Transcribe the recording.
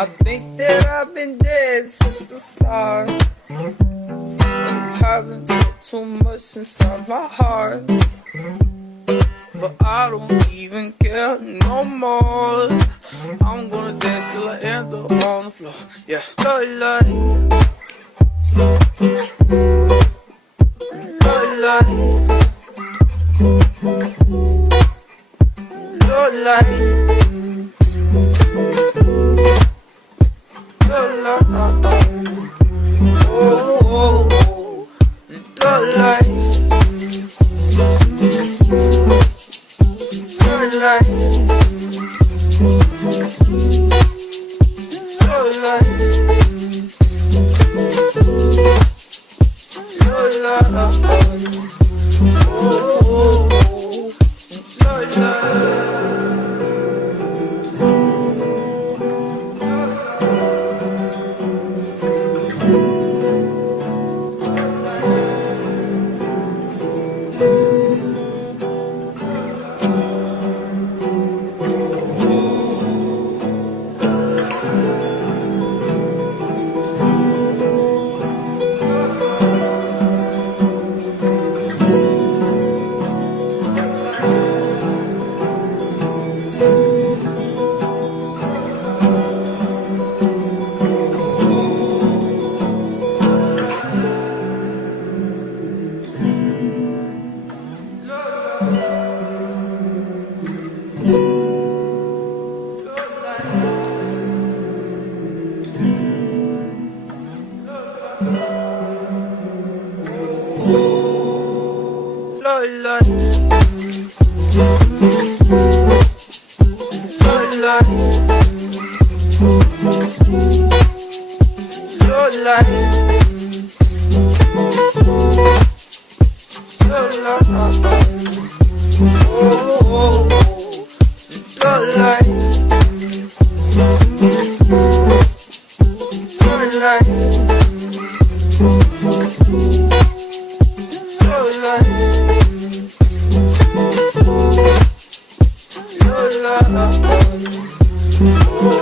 I think that I've been dead since the start. Haven't took too much inside my heart, but I don't even care no more. I'm gonna dance till I end up on the floor. Yeah, la la la la la la la. Oh, oh, oh. La la la la la la. Oh, oh, oh. La la. Oh,